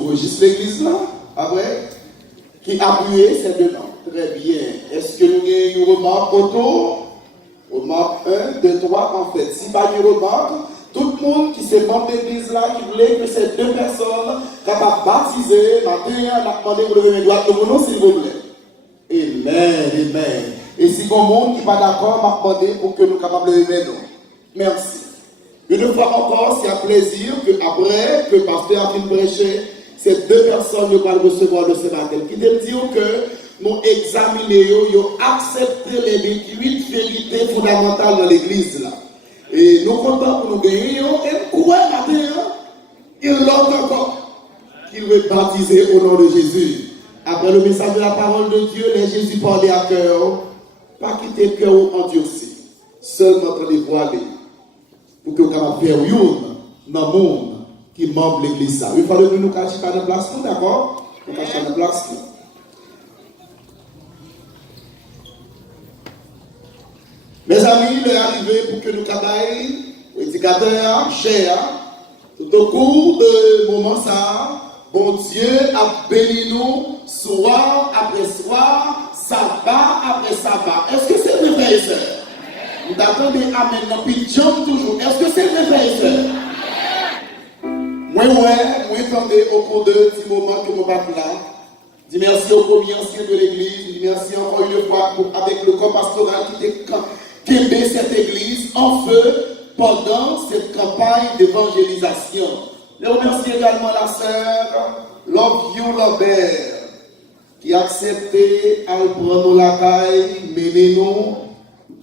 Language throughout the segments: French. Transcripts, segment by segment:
s'ouvre juste l'église là, après, qui appuie ces deux noms. Très bien. Est-ce que nous avons une remarque autour? Remarque 1, 2, 3, en fait. Si pas une remarque, tout le monde qui s'est membre de l'église là, qui voulait que ces deux personnes capables de baptiser, matin, on a demandé pour lever les doigts de mon nom, s'il vous plaît. Amen, amen. Et si bon monde qui n'est pas d'accord, m'a demandé pour que nous soyons capables de lever nos. Merci. Une fois encore, c'est un plaisir que après que le pasteur a fini de prêcher, ces deux personnes vont recevoir le matin. Qui veut dire que nous examinons, nous acceptons les 28 vérités fondamentales dans l'église là. Et nous comptons pour nous gagner, et quoi matin, il l'entend encore, qu'il veut baptiser au nom de Jésus. Après le message de la parole de Dieu, les Jésus parlait à cœur, pas quitter le cœur endurci, seulement quand les voix aller. Pour que vous puissiez faire une dans le monde qui membre l'église. Il faut que nous cachions dans la place, d'accord? Nous cachons dans la place. Mes amis, il est arrivé pour que nous cabaye, l'éducateur, cher, tout au cours de moment ça, bon Dieu a béni nous, soir après soir, sabbat après sabbat. Est-ce que c'est vrai, frères et sœurs? Vous attendez Amen, non, puis jump toujours. Est-ce que c'est vrai, frères et sœurs? Moi, attendez au cours de ce moment que nous battons là. Dis merci au premier ancien de l'église. Dis merci encore une fois avec le corps pastoral qui aimait cette église en feu pendant cette campagne d'évangélisation. Je remercie également la sœur Love You Lambert qui a accepté à prendre la caille, mener nous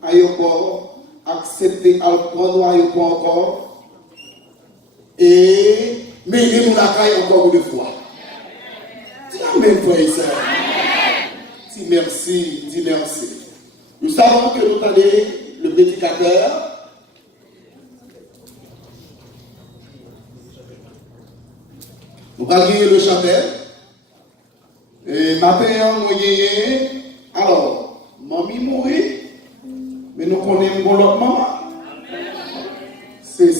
à l'aéroport, accepté à prendre l'aéroport encore et mener nous la caille encore une fois. Dis Amen, frère et sœur. Dis merci, dis merci. Nous savons que nous avons le prédicateur. Nous allons gagner le chapelle. Et matin, nous gagné. Alors, mamie mourit. Mais nous connaissons l'autre maman. C'est.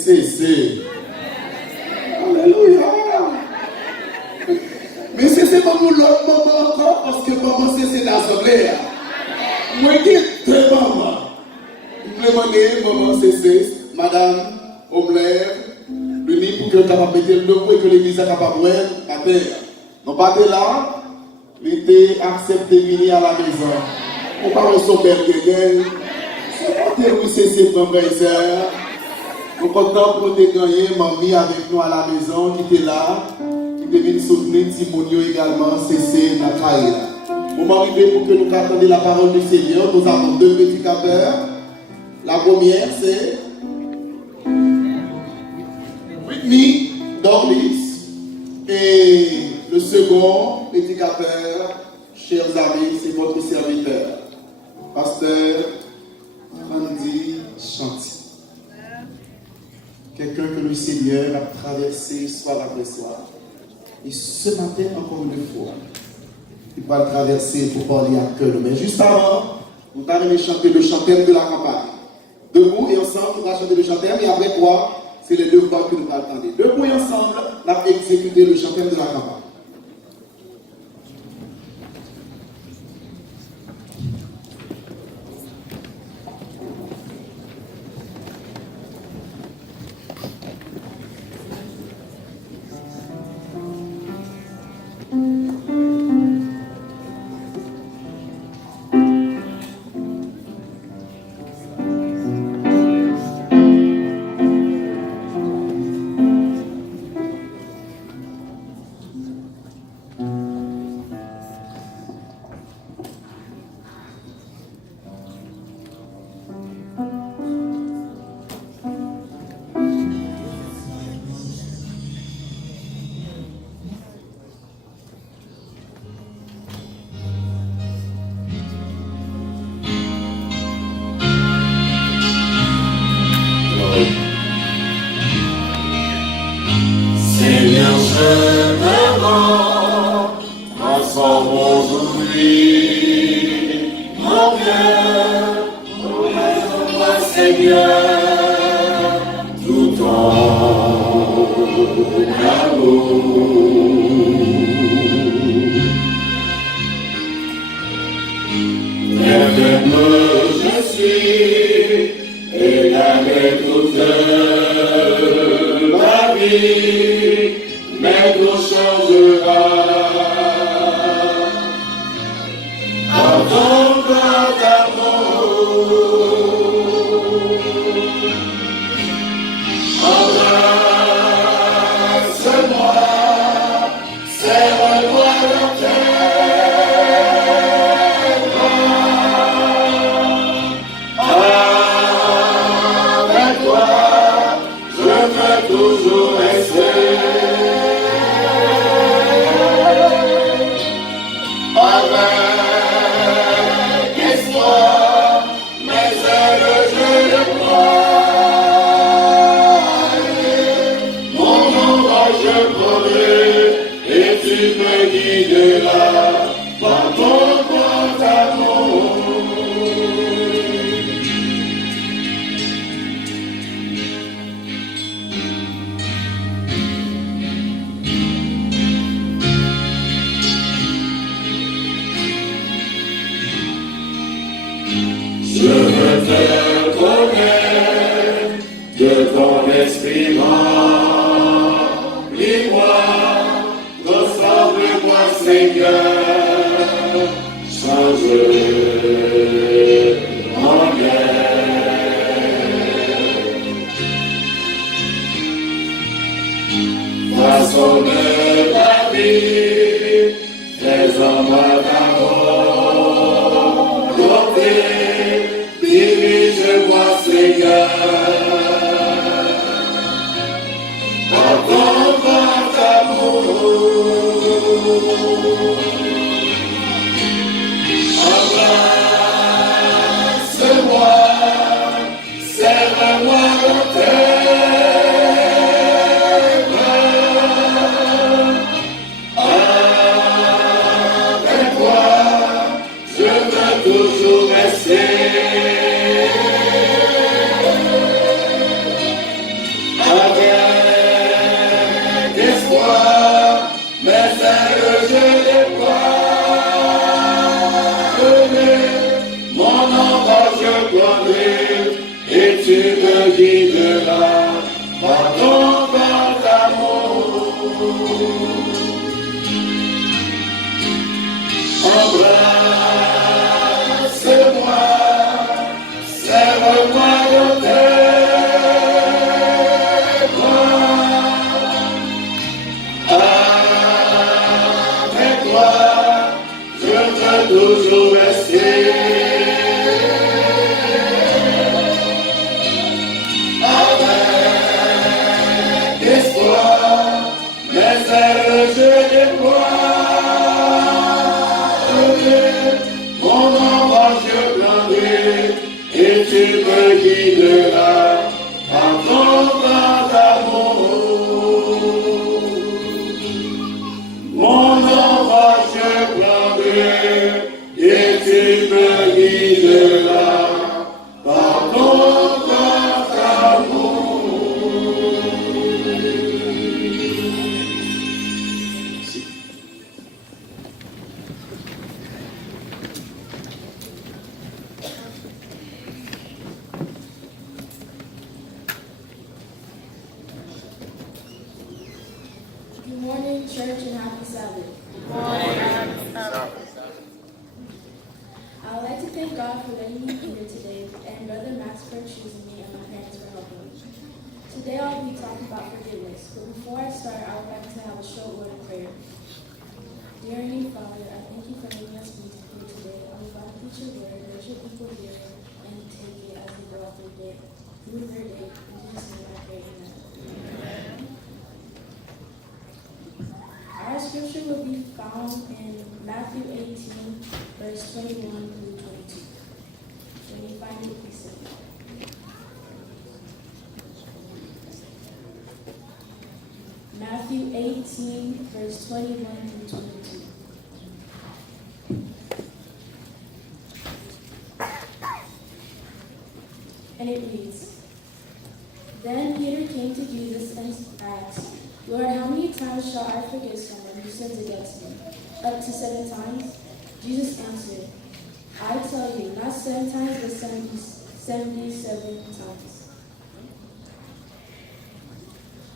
Alléluia. Mais c'est pas pour l'autre maman encore, parce que maman, c'est l'assemblée. Moi, je dis très maman. Je me demande, maman, c'est madame, Omler, l'uni pour que nous puissions mettre le dos et que l'église soit capable de voir la terre. Nous partons là, il était accepté de venir à la maison. On parle de son père qui est oui, c'est frères et sœurs. Nous sommes contents pour nous gagner, mamie avec nous à la maison, qui était là, qui était venu soutenir Timonio également, c'est la caille. Nous sommes arrivés pour que nous attendions la parole du Seigneur. Nous avons deux prédicateurs. La première, c'est Whitney Dorlis. Et le second prédicateur, chers amis, c'est votre serviteur, pasteur Randy Chanty. Quelqu'un que le Seigneur a traversé soir après soir. Et ce matin, encore une fois, il va le traverser pour parler à cœur. Mais juste avant, nous allons chanter le chantème de la campagne. Debout et ensemble, nous allons chanter le chantème. Et après quoi, c'est les deux voix que nous allons entendre. Debout et ensemble, nous allons exécuter le chantème de la campagne. Tout en amour. mais tout changera. En ton grand amour, embrasse-moi, serre-moi dans tes bras. Avec toi, je veux toujours rester. Avec espoir, mes ailes je déploie. Mon ombre je prendrai et tu me guideras par ton grand amour. Je veux te connaître de ton esprit remplis-moi, transforme-moi Seigneur, change mon cœur. Façonne ta vie, fais-en moi ta volonté. Dirige-moi, Seigneur, par ton grand amour. Embrasse-moi, serre-moi dans tes bras. Avec toi, je veux toujours rester. Et tu me guideras par ton grand amour. Embrasse-moi, serre-moi dans tes bras. Avec toi, je veux toujours rester. Je déploie, mon ombre je prendrai et tu me guideras par ton grand amour. Mon ombre je prendrai et tu me guideras par ton grand amour. Good morning, church, and happy Sabbath. I would like to thank God for letting me be here today, and Brother Max for choosing me, and my parents for helping me. Today I'll be talking about forgiveness, but before I start, I would like to have a short word of prayer. Dear Heavenly Father, I thank you for letting us meet here today. I'm about to teach your word, let your people hear it, and take it as they go out their day, through their day. In Jesus' name I pray, amen. Our scripture will be found in Matthew 18, verse 21 through 22. When you find it, please say it. Matthew 18, verse 21 through 22. And it reads, Then Peter came to Jesus and asked, Lord, how many times shall I forgive someone who sins against me? Up to 7 times? Jesus answered, I tell you, not 7 times, but 77 times.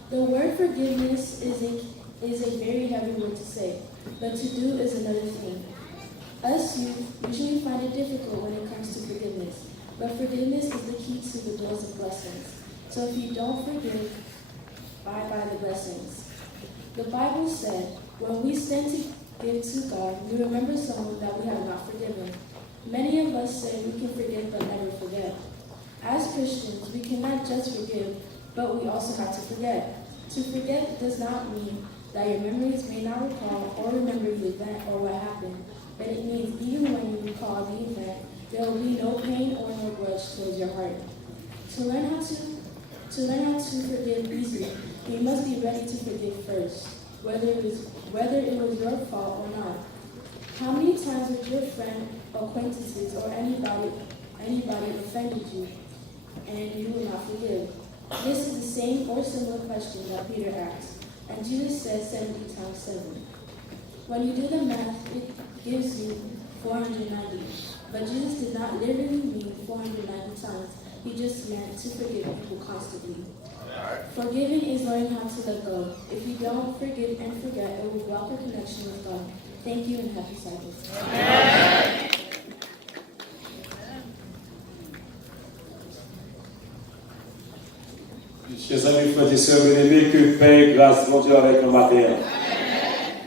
The word forgiveness is a is a very heavy word to say, but to do is another thing. Us youth usually find it difficult when it comes to forgiveness, but forgiveness is the key to the doors of blessings. So if you don't forgive, bye-bye the blessings. The Bible said, when we stand to give to God, we remember someone that we have not forgiven. Many of us say we can forgive but never forget. As Christians, we cannot just forgive, but we also have to forget. To forget does not mean that your memories may not recall or remember the event or what happened, but it means even when you recall the event, there will be no pain or no grudge towards your heart. To learn how to forgive easily, you must be ready to forgive first, whether it was your fault or not. How many times would your friend, acquaintances, or anybody offended you, and you will not forgive? This is the same or similar question that Peter asked, and Jesus said 70 times 7. When you do the math, it gives you 490. But Jesus did not literally mean 490 times. He just meant to forgive people constantly. Forgiving is learning how to let go. If you don't forgive and forget, it will block your connection with God. Thank you and happy Sabbath. Amen. Chers amis, frères et sœurs bien-aimés, que paix et grâce mon Dieu avec nous matin.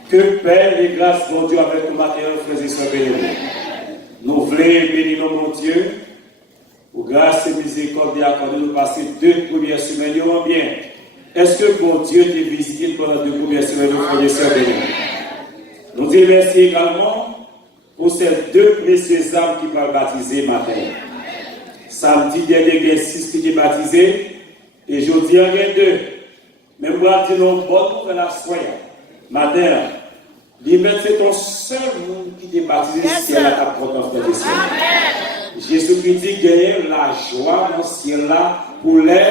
Que paix et grâce mon Dieu avec nous matin, frères et sœurs bien-aimés. Nous voulons bénir mon Dieu pour grâce et miséricorde accordé nous passer 2 premières semaines bien. Est-ce que mon Dieu t'a visité pendant 2 premières semaines, frères et sœurs bien-aimés? Nous disons merci également pour ces 2 précieuses âmes qui vont baptiser matin. Samedi dernier, il y a 6 qui sont baptisés. Et je dis, il y a 2. Mais moi, je dis, non, bonne nouvelle à soi. Matin, c'est ton seul monde qui t'est baptisé si elle a ta propre frère et sœur. Jésus-Christ dit, gagner la joie dans ce ciel-là pour les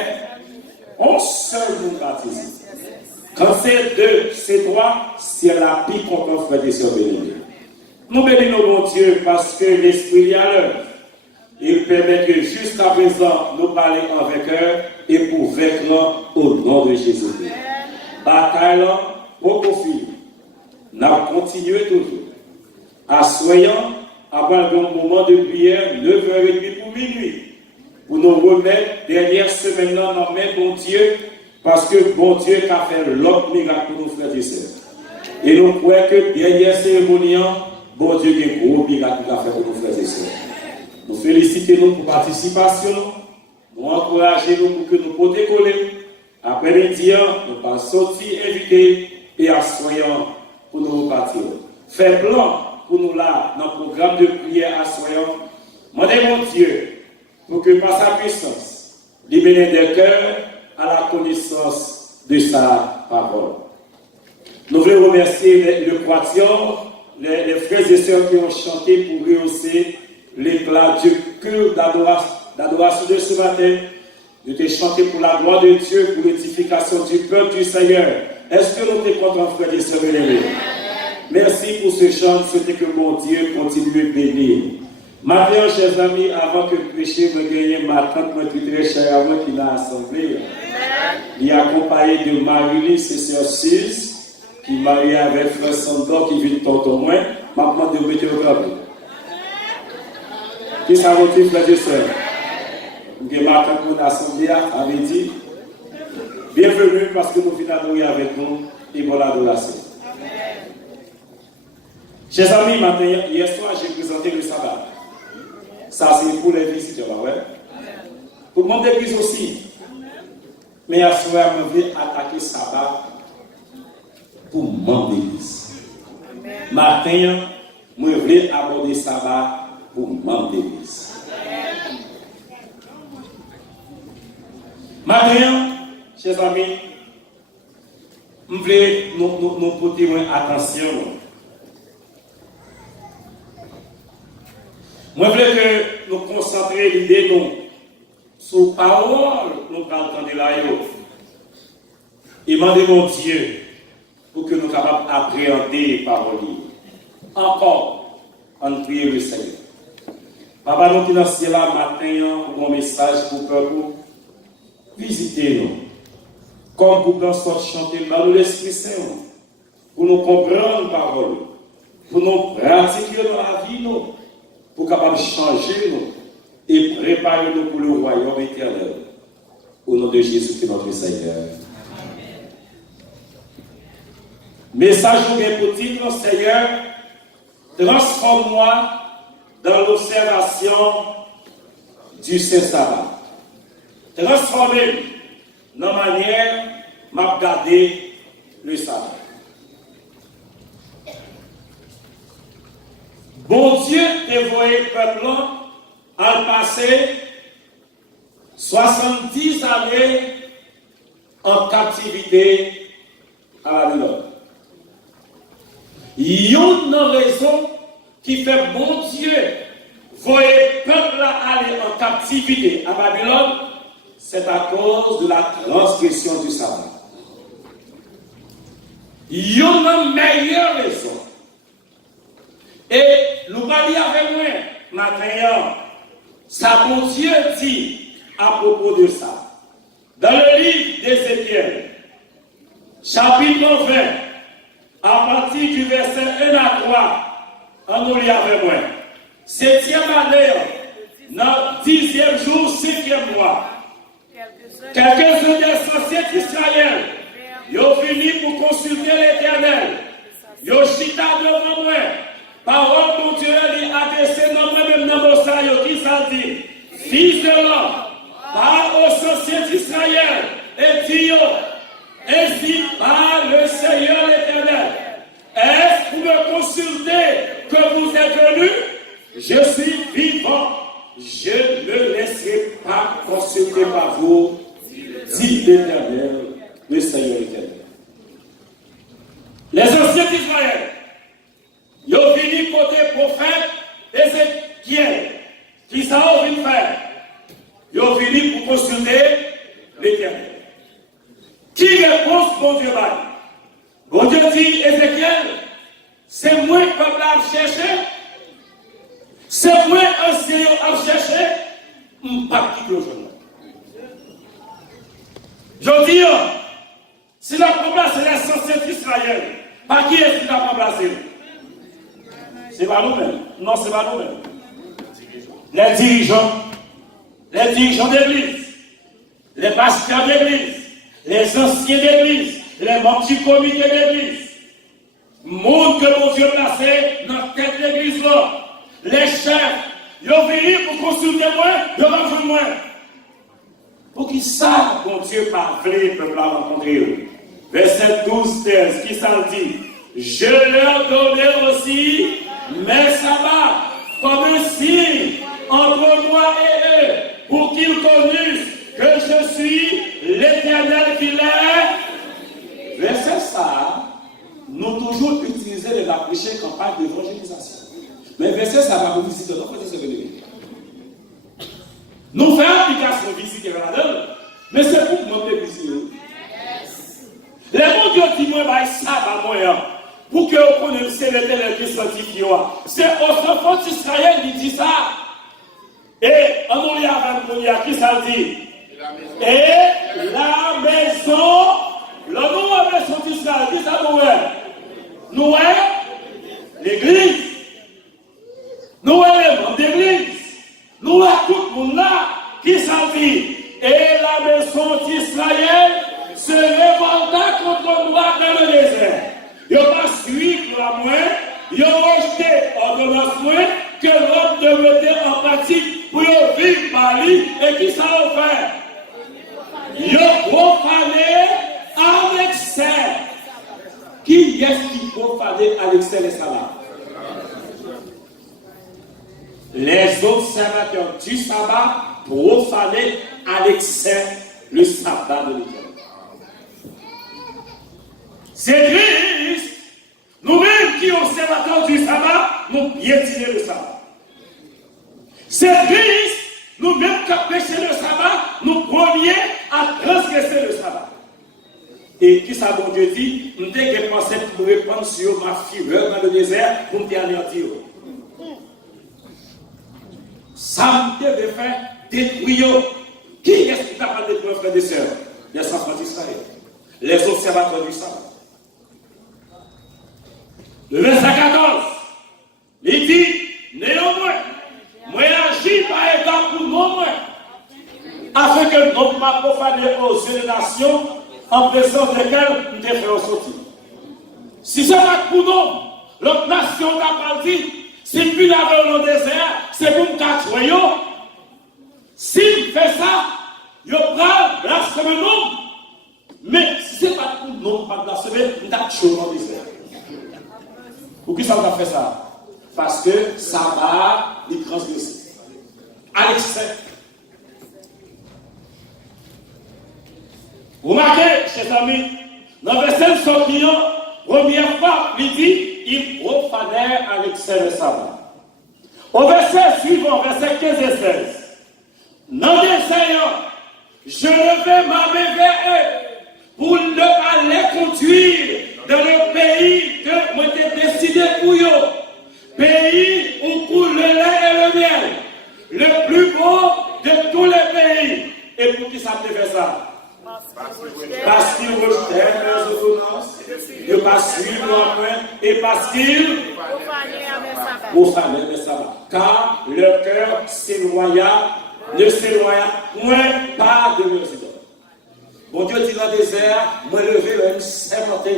11 seul monde baptisé. Quand c'est 2, c'est 3, si elle a pris contre frère et sœur béni. Nous bénissons mon Dieu parce que l'Esprit est à l'œuvre. Il permet que jusqu'à présent, nous parlions avec eux et pour vaincre au nom de Jésus-Christ. Bataille pour conflit. Nous continuons toujours. Assoyons, après un moment de prière, 9h30 pour minuit, pour nous remettre dernière semaine dans nos mains, bon Dieu, parce que bon Dieu a fait l'autre miracle pour nos frères et sœurs. Et nous croyons que dernière cérémonie, bon Dieu a un gros miracle qu'il a fait pour nos frères et sœurs. Nous félicitons pour la participation, nous encourageons pour que nous puissions coller. Après-midi, nous allons sortir, inviter et assoyons pour nous repartir. Faire plan pour nous là, dans le programme de prière assoyons. Demandez mon Dieu pour que par sa puissance, libérer des cœurs à la connaissance de sa parole. Nous voulons remercier le quatuor, les frères et sœurs qui ont chanté pour rehausser l'éclat du cœur d'adoration de ce matin. Nous t'ai chanté pour la gloire de Dieu, pour l'édification du peuple du Seigneur. Est-ce que nous t'es contents, frères et sœurs bien-aimés? Merci pour ce chant. Souhaitez que mon Dieu continue à bénir. Maintenant, chers amis, avant que le péché me gagne, ma tante, moi, très chère à moi, qui l'a assemblée, il est accompagné de Marie-Lise et sœur Suze, qui est mariée avec frère Sandor, qui vit de tonton moins. Maintenant, de mettre au grand. Qui ça va-t-il, frères et sœurs? Que ma tante, mon assemblée, avait dit, bienvenue parce que nous venons adorer avec vous et pour l'adoration. Chers amis, matin, hier soir, j'ai présenté le sabbat. Ça, c'est pour les visiteurs, ouais. Pour mon église aussi. Mais à ce soir, je vais attaquer le sabbat pour mon église. Matin, je vais aborder le sabbat pour mon église. Matin, chers amis, je vais nous porter attention. Moi, je veux que nous concentrions l'idée sur la parole nous entendons là. Et demandez mon Dieu pour que nous soyons capables d'appréhender les paroles. Encore, en prier le Seigneur. Papa, nous qui dans ce ciel là matin, pour un message pour le peuple, visitez-nous. Comme pour qu'on soit chanté dans l'Esprit Saint, pour nous comprendre la parole, pour nous pratiquer dans la vie, nous, pour capable changer nous et préparer nous pour le royaume éternel. Au nom de Jésus qui est notre Seigneur. Message pour titre, Seigneur, transforme-moi dans l'observation du Saint-Sabbat. Transformez-moi dans la manière de regarder le sabbat. Bon Dieu a envoyé le peuple à le passer 70 années en captivité à Babylone. Il y a une raison qui fait bon Dieu voyer le peuple aller en captivité à Babylone, c'est à cause de la transgression du sabbat. Il y a une meilleure raison. Et nous parlons avec moi maintenant, ça bon Dieu dit à propos de ça. Dans le livre d'Ézéchiel, chapitre 20, à partir du verset 1 à 3, on nous lit avec moi. 7e année, dans 10e jour, 5e mois, quelques-uns des sorciers d'Israël, ils ont fini pour consulter l'Éternel. Ils ont chita devant moi. Parole de Dieu est adressée dans moi-même dans mon saillot. Qui ça dit? Fils de l'homme, parle aux sorciers d'Israël et dis ainsi parle le Seigneur l'Éternel. Est-ce pour me consulter que vous êtes venus? Je suis vivant. Je ne laisserai pas consulter par vous, dit l'Éternel, le Seigneur l'Éternel. Les anciens d'Israël, ils ont venu côté prophète Ézéchiel. Qui ça a envie de faire? Ils ont venu pour consulter l'Éternel. Qui réponse bon Dieu va? Bon Dieu dit, Ézéchiel, c'est moi que le peuple a cherché. C'est moi ancien à chercher. Je ne pas quitter aujourd'hui. Je dis, si la problème c'est l'essentiel d'Israël, par qui est-ce qu'il a remplacé? C'est pas nous-mêmes. Non, c'est pas nous-mêmes. Les dirigeants d'église, les pasteurs d'église, les anciens d'église, les membres du comité d'église, le monde que mon Dieu placé dans la tête de l'église là, les chefs, ils ont venu pour consulter moi, ils ont besoin moi. Pour qu'ils savent, mon Dieu, par vrai, le peuple a rencontré. Verset 12, 13, qui s'en dit? Je leur donnais aussi mes sabbats comme un signe entre moi et eux, pour qu'ils connussent que je suis l'Éternel qui l'est. Verset ça, nous toujours utilisé de la prêcher campagne d'évangélisation. Mais verset ça va vous visiter, donc c'est ce que nous faisons application visite et radar, mais c'est pour monter visite. Les bons Dieu qui m'ont dit ça, pour que vous connaissiez l'Éternel qui sanctifie. C'est aux enfants d'Israël qui dit ça. Et on y a qui ça dit? Et la maison, le nom de la maison d'Israël, qui ça nous est? Nous est l'église. Nous est les membres d'église. Nous est tout le monde là qui ça dit? Et la maison d'Israël se révolta contre moi dans le désert. Ils n'ont pas suivi la moi, ils ont rejeté ordonnance moi que l'homme devait être en pratique pour vivre par lui et qui ça a fait? Ils ont profané à l'excès. Qui est-ce qui profanait à l'excès les sabbats? Les observateurs du sabbat profanaient à l'excès le sabbat de l'Éternel. C'est triste. Nous-mêmes qui sommes observateurs du sabbat, nous piétinons le sabbat. C'est triste. Nous-mêmes qui péchons le sabbat, nous premiers à transgresser le sabbat. Et qui ça, bon Dieu dit, nous devons penser pour répondre sur ma fureur dans le désert pour me anéantir. Ça me devait faire détruire. Qui est-ce qui t'a pas détruire, frères et sœurs? Les enfants d'Israël. Les observateurs du sabbat. Le verset 14, il dit, néanmoins, moi agis par égard pour nous, afin que nous ne pas profaner aux yeux des nations, en présence desquelles nous devons sortir. Si c'est pas pour nous, l'autre nation n'a pas dit, si puis la dans le désert, c'est pour nous catcher. S'il fait ça, il prend blasphémer nous. Mais si ce n'est pas pour nous, pas blasphémer, nous avons tué dans le désert. Pour qui ça va faire ça? Parce que ça va les transgresser. À l'excès. Remarquez, chers amis, dans le verset sortant, première fois, il dit, il profanait à l'excès le sabbat. Au verset suivant, verset 15 et 16, dans le désert, je levai ma main vers eux pour les conduire dans le pays que moi j'ai décidé pour eux. Pays où coule le lait et le miel. Le plus beau de tous les pays. Et pour qui ça te fait ça? Parce qu'ils rejetaient leurs ordonnances, de pas suivre leur main, et parce qu'ils profanaient le sabbat. Car leur cœur ne s'éloigna point pas de leurs idoles. Bon Dieu dit dans le désert, moi levé le M50.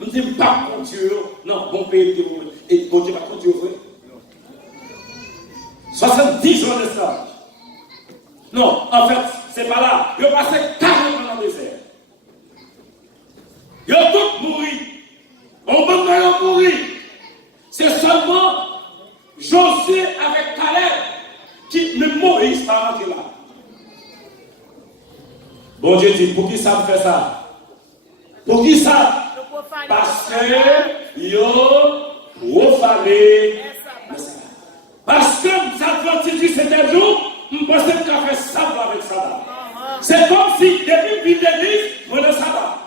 Nous ne disons pas contre Dieu, non, bon pays de vous. Et bon Dieu va contre Dieu, 70 ans de ça. Non, en fait, c'est pas là. Ils ont passé 40 ans dans le désert. Ils ont tous mouru. On peut pas mourir. C'est seulement Josué avec Caleb qui ne Moïse pas rentré là. Bon Dieu dit, pour qui ça me fait ça? Pour qui ça? Parce que ils ont profané. Parce que ça doit dire c'était un jour, je pense que ça fait sabbat avec sabbat. C'est comme si, depuis l'église, on a sabbat.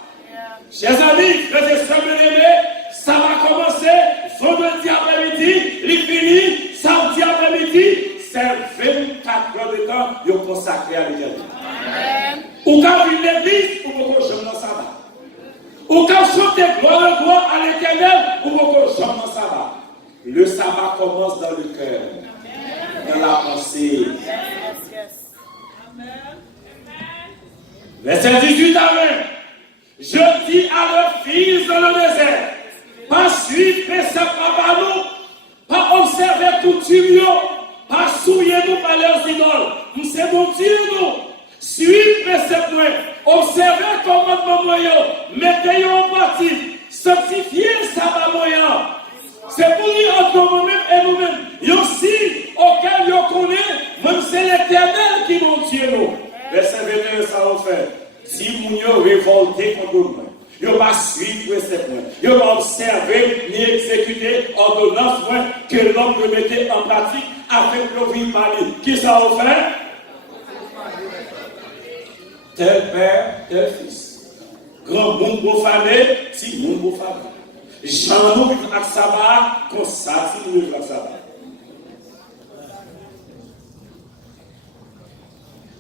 Chers amis, frères et sœurs bien-aimés, ça va commencer vendredi après-midi, il finit samedi après-midi, c'est 24 heures de temps qu'ils ont consacré à l'église. Ou quand il l'église, ou beaucoup de gens dans sabbat. Ou quand chanter gloire à l'éternel, ou beaucoup de gens dans sabbat. Le sabbat commence dans le cœur, dans la pensée. Verset 18 à 20. Je dis à leurs fils dans le désert, pas suivre préceptes par nous, pas observer coutumes, pas souiller nous par leurs idoles. Nous c'est bon Dieu nous. Suivre préceptes, observer commandement moyen, mettez-vous en pratique, sanctifier le sabbat moyen. C'est pour dire entre nous-mêmes et nous-mêmes. Il y a aussi auquel nous connaissons, même c'est l'éternel qui nous Dieu nous. Verset 21, ça va faire. Si vous avez révolté contre nous, vous n'avez pas suivi préceptes, vous n'avez pas observé ni exécuté ordonnance que l'homme remettait en pratique avec le vie parler. Qui ça va faire? Tel père, tel fils. Grand monde profané, si monde profané. Jean nous vivons avec sabbat, comme ça, si nous vivons avec sabbat.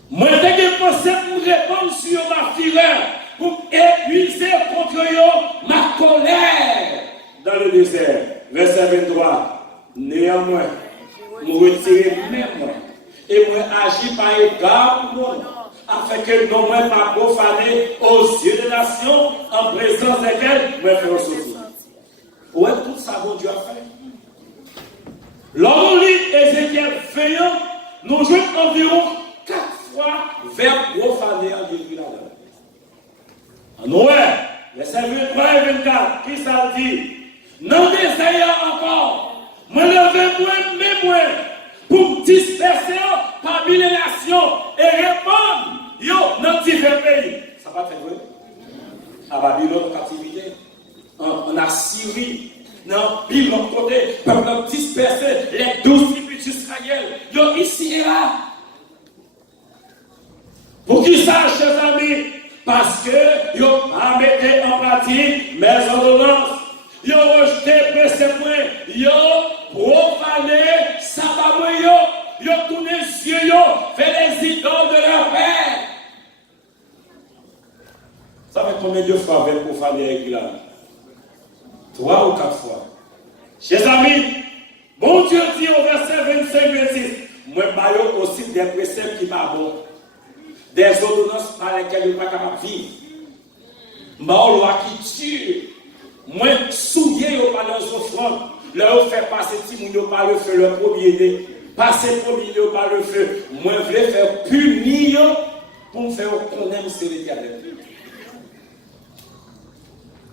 Moi, j'ai pensé pour répondre sur ma fureur, pour épuiser contre eux ma colère dans le désert. Verset 23. Néanmoins, nous retirer même moi, et moi agir par égard pour moi, afin que nous ne pas profaner aux yeux des nations, en présence desquelles nous faisons sortir. Ouais, tout ça, bon Dieu a fait. Lorsqu'on lit Ézéchiel 21, nous jouons environ 4 fois vers profaner en Dieu là-dedans. En Noël, verset 23 et 24, qui ça dit? Non désert encore, me levez moi, pour disperser parmi les nations et répandre dans divers pays. Ça va faire vrai? À Babylone, en captivité. En Assyrie, dans pile l'autre côté, peuple dispersé, les 12 tribus d'Israël, ils ici et là. Pour qui ça, chers amis? Parce que ils n'ont pas mis en pratique mes ordonnances. Ils ont rejeté préceptes, ils ont profané sabbat, ils ont tourné les yeux vers les idoles de leur père. Ça fait combien de fois avec profaner avec là? 3 ou 4 fois. Chers amis, bon Dieu dit au verset 25-26, moi, je aussi des préceptes qui ne sont pas bons. Des ordonnances par lesquelles je ne suis pas capable de vivre. Je loi qui tue. Moi, souillé par leurs offrandes. Leur fait passer Timoun par le feu, leur premier-né. Passer premier par le feu. Moi, je voulais faire punir pour me faire qu'on aime c'est l'Éternel.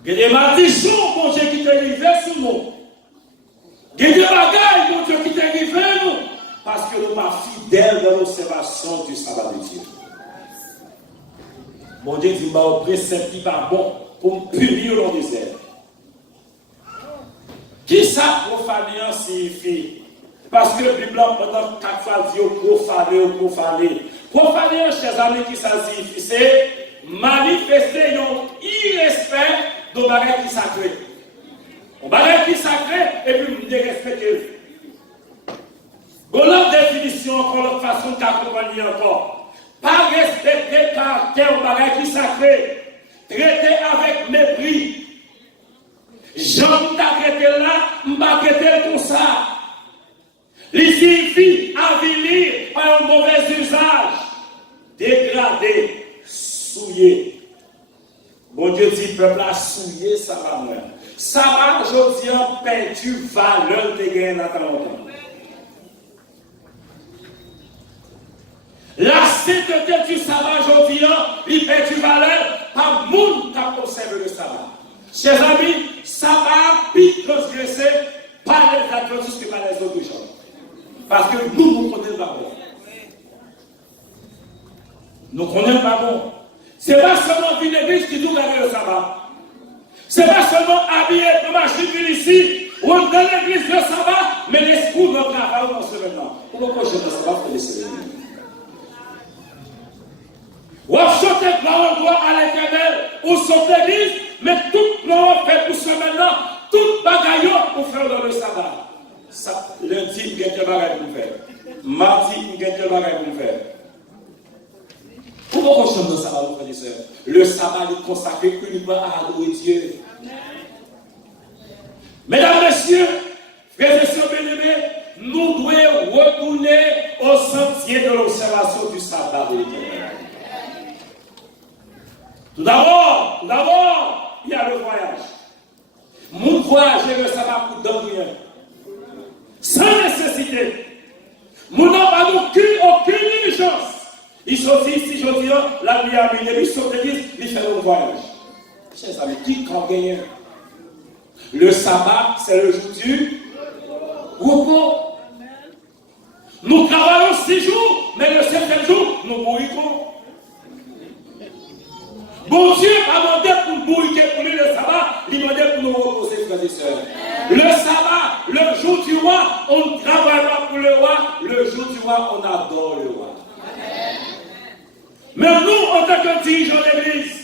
Il y a des malditions, mon Dieu, qui t'arrivent sur nous. Il y a des bagailles, mon Dieu, qui t'arrivent sur nous. Parce que nous sommes fidèles dans l'observation du sabbat de Dieu. Mon Dieu dit, au précepte qui va bon pour me punir dans le désert. Qui ça profaner signifie? Parce que la Bible, pendant 4 fois, dit profaner. Profaner, chers amis, qui ça signifie? C'est manifester un irrespect de bagaille qui sacré. On bagaille qui sacré et puis vous dérespecter. Bon, l'autre définition, encore l'autre façon d'accompagner encore. Pas respecter le caractère de bagaille qui sacré. Traiter avec mépris. J'en t'arrêter là, m'arrêter comme ça. Il signifie avilir par un mauvais usage, dégrader, souiller. Bon Dieu dit, peuple a souillé, ça va moi. Ça va, je dis, en perdu valeur de gagner dans ta longtemps. La sainteté du sabbat, je dis, il perd du valeur par monde qui a conservé le sabbat. Chers amis, sabbat, puis transgressé par les adventistes que par les autres gens. Parce que nous connaissons pas bon. Nous connaissons pas bon. Ce n'est pas seulement une église qui nous garde le sabbat. Ce n'est pas seulement habillé pour marcher ici, ou dans l'église le sabbat, mais l'esprit de travail dans ce moment. Pourquoi je ne sais pas faire les cérémonies? Ou chanter gloire à l'Éternel, ou sauter l'église, mais toute gloire fait pour ce maintenant, toute bagaille pour faire dans le sabbat. Lundi, il y a des bagages pour faire. Mardi, il y a des bagages pour faire. Pourquoi on chante dans le sabbat, mon frère et soeur? Le sabbat est consacré uniquement à adorer Dieu. Mesdames, messieurs, frères et sœurs bien-aimés, nous devons retourner au sentier de l'observation du sabbat de l'Éternel. Tout d'abord, il y a le voyage. Mon voyage est le sabbat pour dormir. Sans nécessité. Nous n'avons pas aucune diligence. Il sortit ici, je dis, la nuit à minuit, il sort de l'église, il fait un voyage. Chers amis, qui quand gagne? Le sabbat, c'est le jour du repos. Nous travaillons 6 jours, mais le 7e jour, nous mourrons. Bon Dieu a demandé pour nous bourriquer pour lui le sabbat, il a demandé pour nous reposer, frères et sœurs. Le sabbat, le jour du roi, on travaille pas pour le roi, le jour du roi, on adore le roi. Mais nous, en tant que dirigeants de l'église,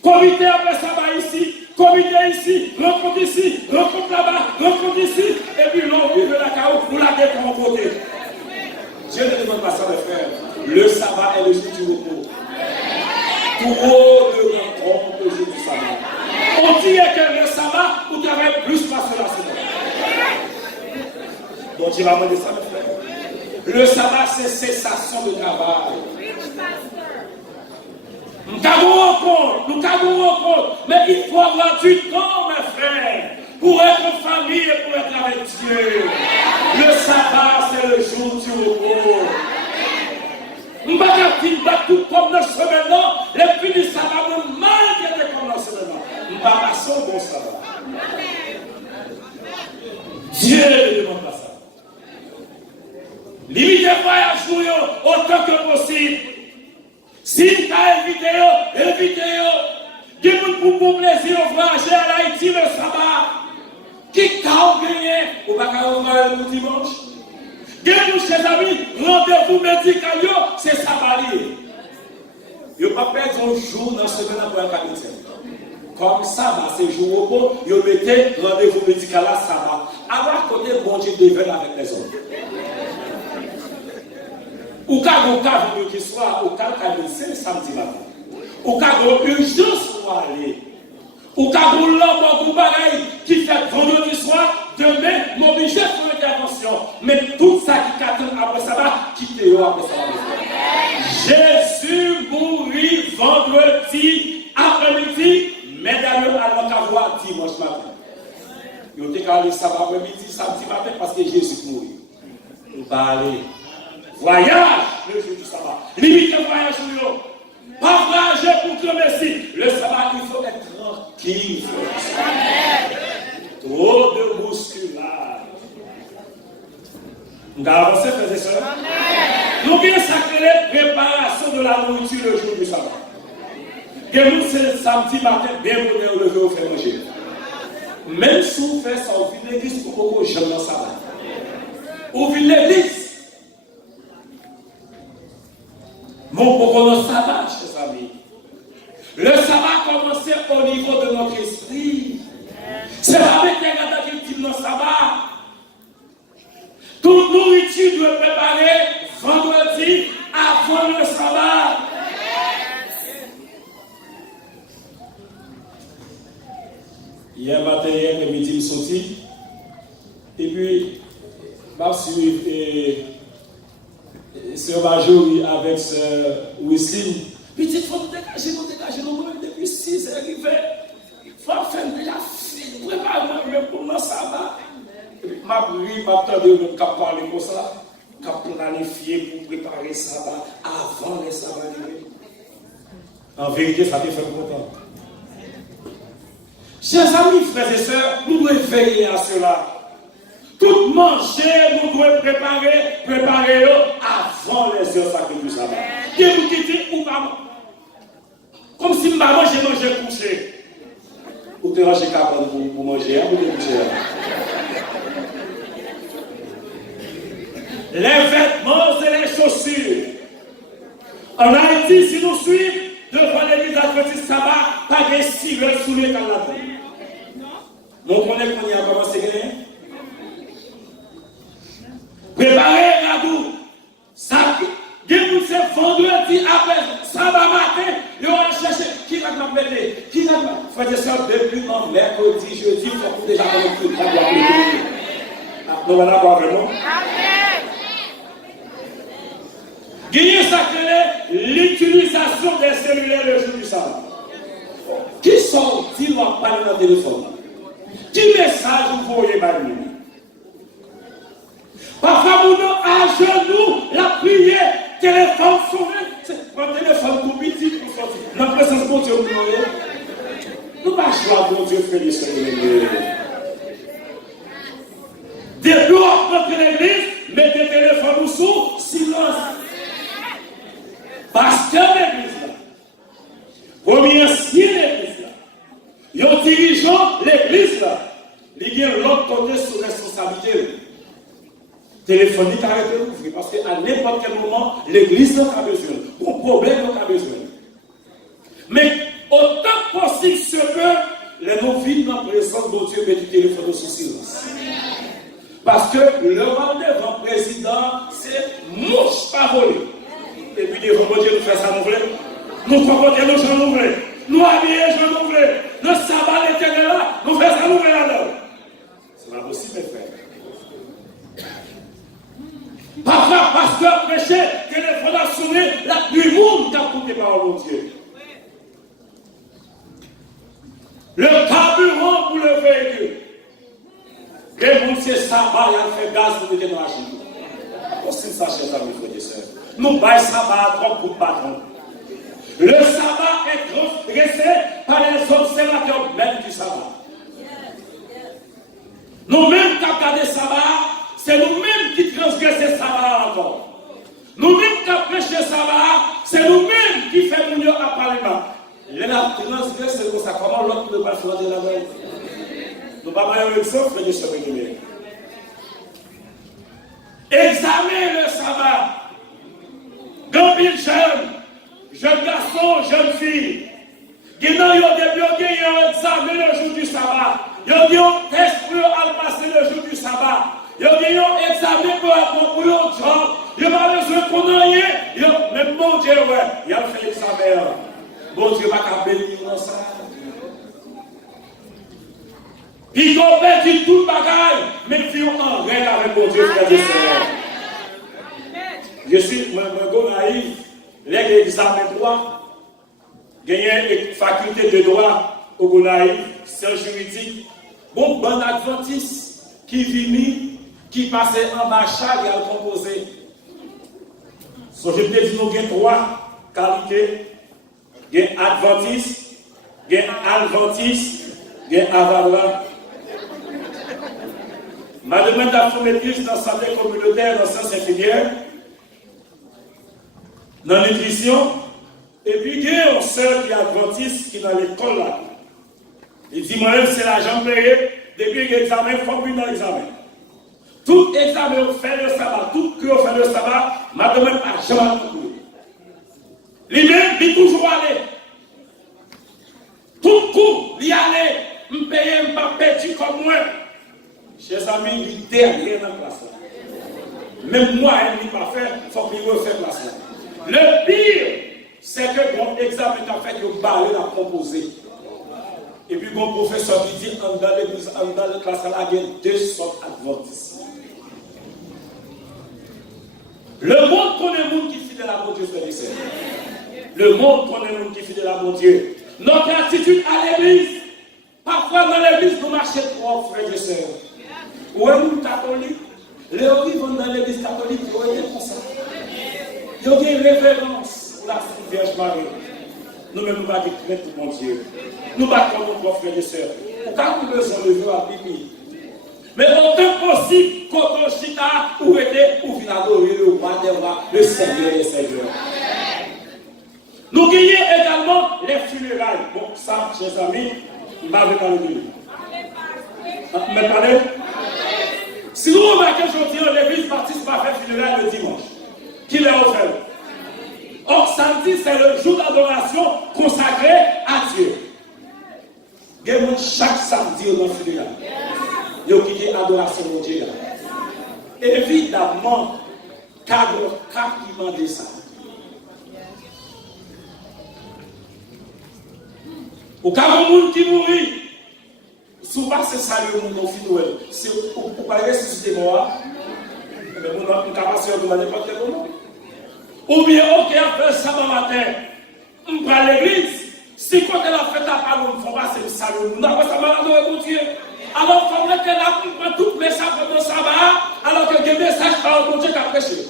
comité après sabbat ici, comité ici, rencontre ici, rencontre là-bas, rencontre ici, et puis l'on vive la chaos pour la décomposer. Dieu ne demande pas ça, mes frères. Le sabbat est le jour du repos. Pour le rencontre le jour du sabbat. On dit que le sabbat, vous travaillez plus parce que la semaine. Donc il va demander ça, mes frères. Le sabbat, c'est cessation de travail. Nous avons compte, mais il faut avoir du temps, mes frères, pour être en famille et pour être avec Dieu. Le sabbat, c'est le jour du repos. Nous ne pouvons pas tout comme dans ce moment, les filles du sabbat, nous mal qui étaient comme dans ce moment. Nous ne pouvons pas passer au bon sabbat. Dieu ne demande pas ça. Limitez le voyage autant que possible. Si tu as invité, dis-moi pour mon plaisir, voyager à l'Haïti le sabbat. Qui t'a gagné ou pas qu'à le dimanche? Dis-moi, chers amis, rendez-vous médical, c'est sabbat. Il n'y a pas perdu un jour dans ce semaine pour un chrétien. Comme sabbat, c'est jour au repos, il mettez rendez-vous médical à sabbat. Avant côté, bon Dieu devait avec les autres. Ou cas qui soit au cas c'est samedi matin. Ou cas urgence pour aller. Ou quand vous l'avez bagaille qui fait vendredi soir, demain, nous obligés de faire une intervention. Mais tout ça qui attend après ça va, quittez-le après ça va. Jésus mourit vendredi après-midi, mais d'ailleurs, à l'encavoir dimanche matin. Vous avez qu'à aller sabbat après-midi, samedi matin, parce que Jésus mourit. Vous parlez. Voyage le jour du sabbat. Limite le voyage sur l'eau. Pas voyager pour que le Messie. Le sabbat, il faut être tranquille. Trop de bousculade. Nous avons avancé, frères et sœurs. Nous avons sacré préparation de la nourriture le jour du sabbat. Que nous, c'est samedi matin, bien vous lever au faire manger. Même si vous faites ça, vous venez l'église pour beaucoup de gens dans le sabbat. Vous venez l'église. Mon beaucoup dans le sabbat, chers amis. Le sabbat commence au niveau de notre esprit. C'est avec les gars qui disent dans le sabbat. Toute nourriture doit préparer vendredi avant le sabbat. Hier matin, hier après-midi, je suis sorti. Et puis, je suis Sœur Marjorie avec Sœur Wesley. Petite fois, nous dégageons, depuis 6 heures, il faut faire de la file, préparer pour le sabbat. Et puis, ma prière, ma tante de nous parler comme ça, pour planifier, pour préparer le sabbat avant le sabbat. En vérité, ça te fait content. Chers amis, frères et sœurs, nous devons veiller à cela. Tout manger, nous devons préparer avant les heures sacrées du sabbat. Et vous quittez ou pas. Comme si maman j'ai mangé couché. Ou te rangez capable pour manger, ou te coucher. Les vêtements et les chaussures. En Haïti, si nous suivons devant l'église adventiste sabbat, pas de cigarettes sous les canapés. Donc on est qu'on y a commencé à gagner. Préparez la boue. Ça, c'est vendredi après, sabbat matin, et on va chercher qui va m'appeler. Qui va faire ça depuis mercredi, jeudi, il faut déjà faire le truc. Nous allons voir vraiment. Gagner sacré l'utilisation des cellulaires le jour du sabbat. Qui sont-ils à parler dans le téléphone? Qui message vous voyez Marie? Parfois, nous à genoux, la prière, téléphone sonné, un téléphone tout petit pour sortir. La présence de Dieu, nous ne pas choisir mon Dieu, frère et sœurs. Depuis on rentre l'église, mettez le téléphone sous silence. Parce que l'église là, premier ancien l'église là, yon dirigeant l'église là, il y a l'autre côté sous responsabilité. Téléphonique arrêtez d'ouvrir parce qu'à n'importe quel moment, l'église a besoin. Pour problème, a besoin. Mais autant possible ce que les non-vides dans la présence de Dieu mettent le téléphone sous silence. Parce que le rendez-vous président, c'est mouche pas volée. Et puis, devant Dieu, nous faisons ça, nous voulons. Nous comportons nos gens, nous voulons. Nous habillons, je nous voulons. Le sabbat, l'éternel là, nous faisons ça, nous voulons là-dedans. C'est pas possible, mes frères. Parfois, pasteur prêchait que les fondations la du monde qui a coupé par mon Dieu. Le carburant pour le véhicule. Les gens, c'est sabbat, il a fait gaz pour mettre dans la chine. C'est ça, chers amis, frères et sœurs. Nous baillons sabbat à 3 coups de bâton. Le sabbat est transgressé par les observateurs même du sabbat. Nous-mêmes qui avons gardé sabbat, c'est nous-mêmes qui transgressons le sabbat encore. Nous-mêmes qui avons prêché le sabbat, c'est nous-mêmes qui faisons mieux à parlement. Les transgressés, c'est comme ça. Comment l'autre ne peut pas choisir la veille? Nous ne pouvons pas faire ça, frère et sœurs. Examine le sabbat. Grand pile jeune garçon, jeune fille. Qui n'ont un examen le jour du sabbat. Ils ont dit un test pour passer le jour du sabbat. Ils ont dit un examen pour le job. Ils n'ont pas besoin qu'on ait rien. Mais mon Dieu, ouais, il a fait l'examen. Bon Dieu, va bénir dans ça. Puis qu'on perdu tout le bagage, mais vivons en règle avec mon Dieu, frère et sœur. Je suis naïf, les examens de droit, gagner une faculté de droit au Gonaïf, sciences juridiques, bon adventiste qui vit, qui passe en marchal et à le composer. So, je peux dire qu'il y a trois qualités. Il y a adventiste, il y a adventiste, il y a avalois. Ma demande à son église dans la santé communautaire, dans la sciences infirmières, dans la nutrition, et puis il y a un seul qui est adventiste qui est dans l'école là. Il dit moi-même c'est l'argent payé, depuis l'examen, il faut venir dans l'examen. Tout examen fait le sabbat, tout cours fait le sabbat, ma demande n'a jamais couru. Lui-même, il toujours aller. Tout coup, il y allait, me payer, me pas perdu comme moi. Chers amis, il dernier dans la classe. Même moi, il n'a pas fait, il faut qu'il refait la classe. Le pire, c'est que mon examen a fait que balai l'a composé. Et puis mon professeur qui dit en dans l'église, en dans la classe, il y a deux sortes d'adventistes. Le monde connaît le monde qui est fidèle à mon Dieu, frère et sœur. Le monde connaît le monde qui est fidèle à mon Dieu. Notre attitude à l'église, parfois dans l'église, nous marchons trop, frères et sœurs. Ou est-nous catholiques? Les gens qui vont dans l'église catholique, ils ont été comme ça. Ils ont une révérence pour la Sainte Vierge Marie. Nous-mêmes, nous ne battons pas tout mon Dieu. Nous battons nos propres frères et sœurs. Quand nous besoin de vivre à Bibi. Mais autant possible, quand on chita, où était, où vient adorer le roi des rois, le Seigneur des seigneurs. Nous gagnons également les funérailles. Bon, ça, chers amis, il m'a parlé de lui. Mais parlez. Si vous remarquez aujourd'hui, l'église baptiste va faire funérailles le dimanche. Qui l'a offert? Or, samedi, c'est le jour d'adoration consacré à Dieu. Gagnons chaque samedi au funérailles. Il y a qui adoration de Dieu. Évidemment, cadre qui m'a dit ça. Au cas où monde qui mourit, souvent c'est ça le monde au final. Si vous parlez de ce système, mais vous n'avez pas capacité de n'importe quel moment. Ou bien, ok, après samedi matin, on va à l'église. Si quand elle a fait la parole, on va passer le salut. On n'a pas de mon Dieu. Alors, il faudrait qu'elle a tout le message pour le sabbat, alors que le message par mon Dieu qui a prêché.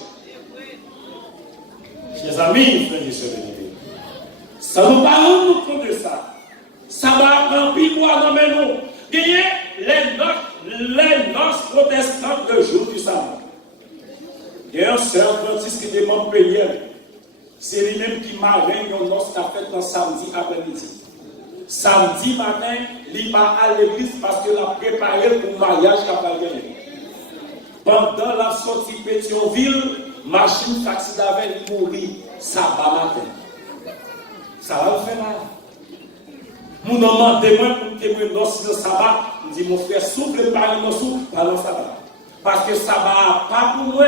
Chers amis, frères et sœurs, ça nous parle nous compte de ça. Ça va remplir moi dans mes noms. Gagner les noces protestantes le jour du sabbat. Il y a un seul adventiste qui demande prière. C'est lui-même qui marraine une noce qu'a fait dans samedi après-midi. Samedi matin, il va à l'église parce qu'il a préparé pour le mariage qu'il a gagné. Pendant la sortie de Pétionville, machine taxi d'avait mourir sabbat matin. Ça va le faire là. Mon nom demande pour témoigner dans le sabbat. Il dit mon frère, souffle par le sabbat. Parce que sabbat pas pour moi.